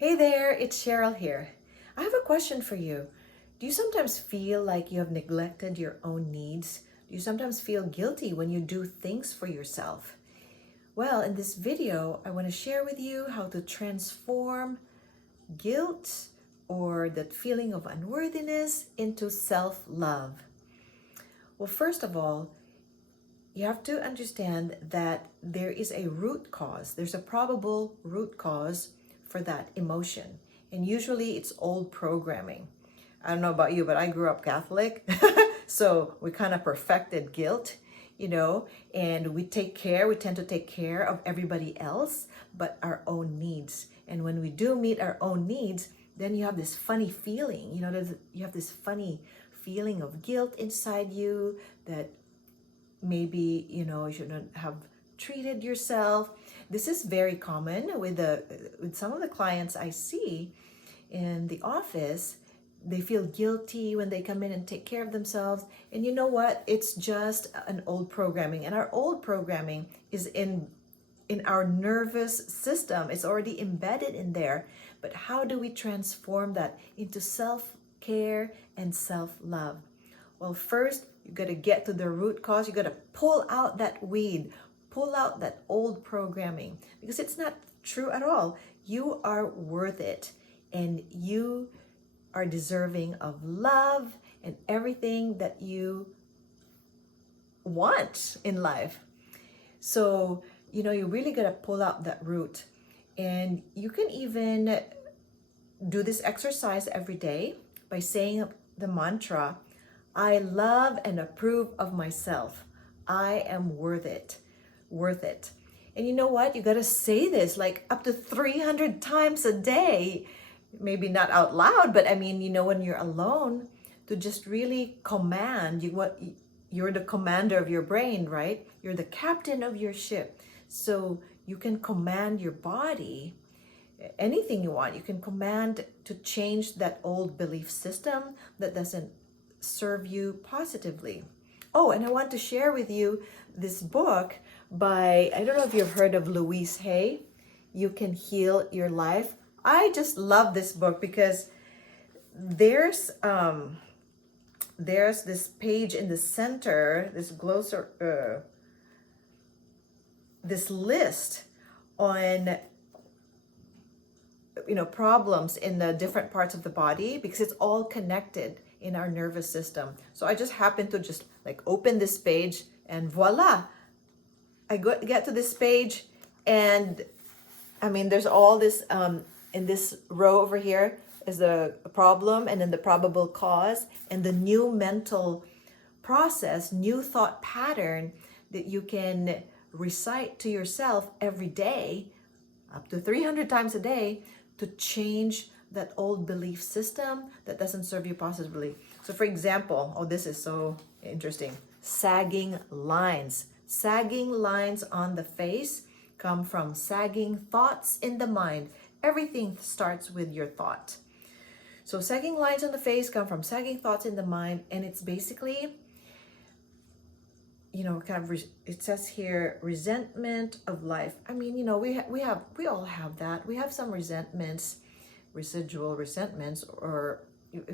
Hey there, it's Cheryl here. I have a question for you. Do you sometimes feel like you have neglected your own needs? Do you sometimes feel guilty when you do things for yourself? Well, in this video, I want to share with you how to transform guilt or that feeling of unworthiness into self-love. Well, first of all, you have to understand that there is a root cause. There's a probable root cause for that emotion. And usually it's old programming. I don't know about you, but I grew up Catholic. So we kind of perfected guilt, and we tend to take care of everybody else but our own needs. And when we do meet our own needs, then you have this funny feeling, you have this funny feeling of guilt inside you that maybe you shouldn't have treated yourself. This is very common with some of the clients I see in the office. They feel guilty when they come in and take care of themselves, and you know what, it's just an old programming, and our old programming is in our nervous system. It's already embedded in there. But how do we transform that into self-care and self-love? Well, first, you got to get to the root cause. You got to pull out that weed, pull out that old programming, because it's not true at all. You are worth it, and you are deserving of love and everything that you want in life. So, you really got to pull out that root. And you can even do this exercise every day by saying the mantra, I love and approve of myself. I am worth it. And you know what? You got to say this like up to 300 times a day. Maybe not out loud, but I mean, when you're alone, to just really command. You're the commander of your brain, right? You're the captain of your ship. So you can command your body anything you want. You can command to change that old belief system that doesn't serve you positively. Oh, and I want to share with you this book by, I don't know if you've heard of Louise Hay, You Can Heal Your Life. I just love this book because there's this page in the center, this glossary, this list on problems in the different parts of the body, because it's all connected in our nervous system. So I just happened to just like open this page, and voila, I get to this page, and I mean, there's all this in this row over here is the problem, and then the probable cause, and the new mental process, new thought pattern that you can recite to yourself every day, up to 300 times a day, to change that old belief system that doesn't serve you positively. So for example, this is so interesting. Sagging lines. Sagging lines on the face come from sagging thoughts in the mind. Everything starts with your thought. So sagging lines on the face come from sagging thoughts in the mind, and it's basically, it says here, resentment of life. I mean, we all have that. We have some resentments, residual resentments, or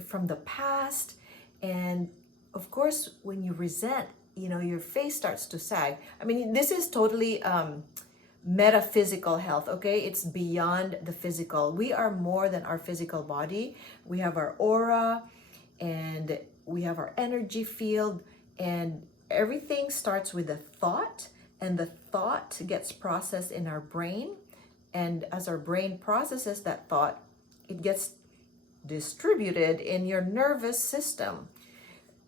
from the past. And of course, when you resent, your face starts to sag. I mean, this is totally metaphysical health, okay? It's beyond the physical. We are more than our physical body. We have our aura, and we have our energy field, and everything starts with a thought, and the thought gets processed in our brain. And as our brain processes that thought, it gets distributed in your nervous system.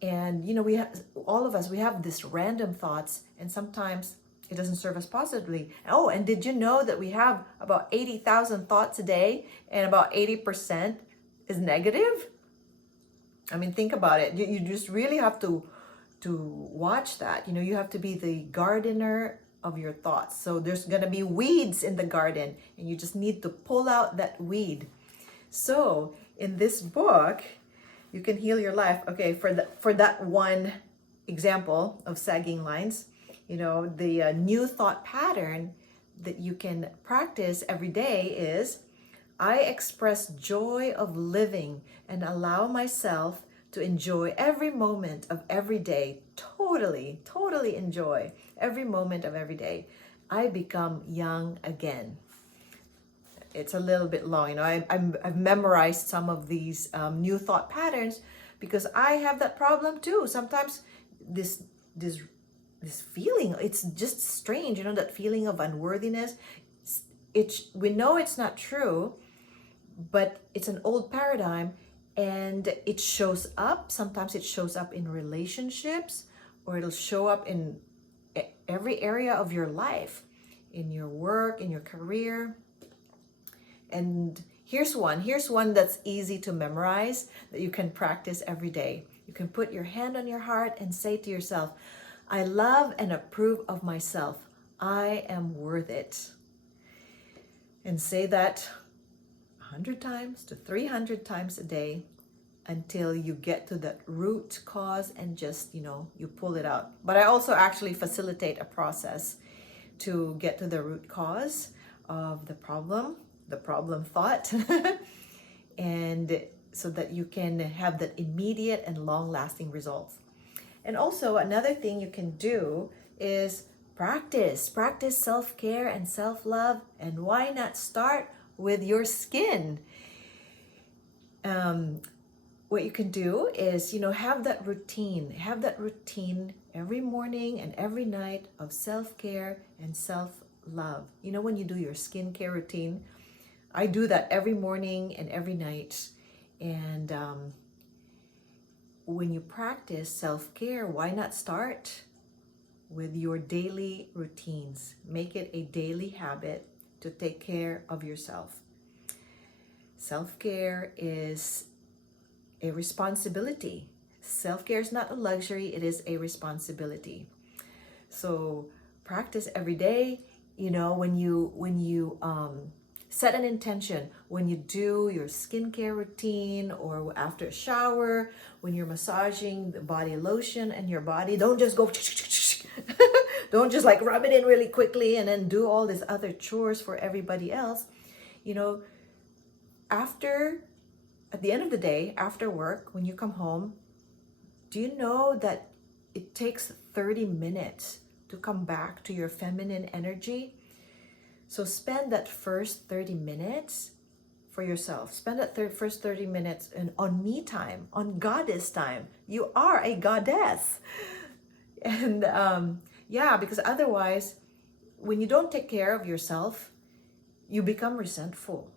And we have, all of us, we have this random thoughts, and sometimes it doesn't serve us positively. Oh, and did you know that we have about 80,000 thoughts a day, and about 80% is negative? I mean, think about it. You just really have to watch that. You have to be the gardener of your thoughts. So there's going to be weeds in the garden, and you just need to pull out that weed. So in this book, You Can Heal Your Life. Okay, for that one example of sagging lines, the new thought pattern that you can practice every day is, I express joy of living and allow myself to enjoy every moment of every day. Totally, totally enjoy every moment of every day. I become young again. It's a little bit long. I've memorized some of these new thought patterns because I have that problem too. Sometimes this this this feeling, it's just strange, that feeling of unworthiness. We know it's not true, but it's an old paradigm, and it shows up. Sometimes it shows up in relationships, or it'll show up in every area of your life, in your work, in your career. And here's one that's easy to memorize, that you can practice every day. You can put your hand on your heart and say to yourself, I love and approve of myself. I am worth it. And say that 100 times to 300 times a day until you get to that root cause and just, you pull it out. But I also actually facilitate a process to get to the root cause of the problem thought, and so that you can have that immediate and long-lasting results. And also another thing you can do is practice self-care and self-love. And why not start with your skin? What you can do is, have that routine every morning and every night of self-care and self-love. When you do your skincare routine, I do that every morning and every night. And when you practice self-care, why not start with your daily routines? Make it a daily habit to take care of yourself. Self-care is a responsibility. Self-care is not a luxury, it is a responsibility. So practice every day. When you set an intention, when you do your skincare routine, or after a shower, when you're massaging the body lotion and your body, don't just go don't just like rub it in really quickly and then do all these other chores for everybody else. At the end of the day, after work, when you come home, do you know that it takes 30 minutes to come back to your feminine energy? So spend that first 30 minutes for yourself. Spend that first 30 minutes on me time, on goddess time. You are a goddess. And because otherwise, when you don't take care of yourself, you become resentful.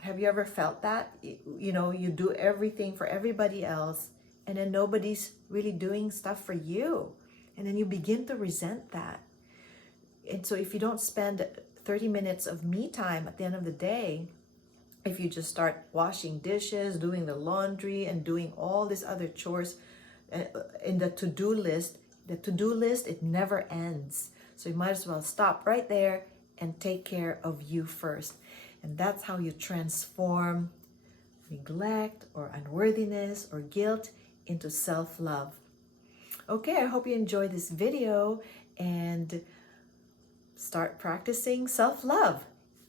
Have you ever felt that? You do everything for everybody else, and then nobody's really doing stuff for you. And then you begin to resent that. And so if you don't spend 30 minutes of me time at the end of the day, if you just start washing dishes, doing the laundry, and doing all these other chores in the to-do list, it never ends. So you might as well stop right there and take care of you first. And that's how you transform neglect or unworthiness or guilt into self-love. Okay, I hope you enjoyed this video and start practicing self-love.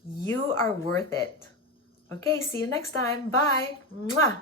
You are worth it. Okay, see you next time. Bye. Mwah.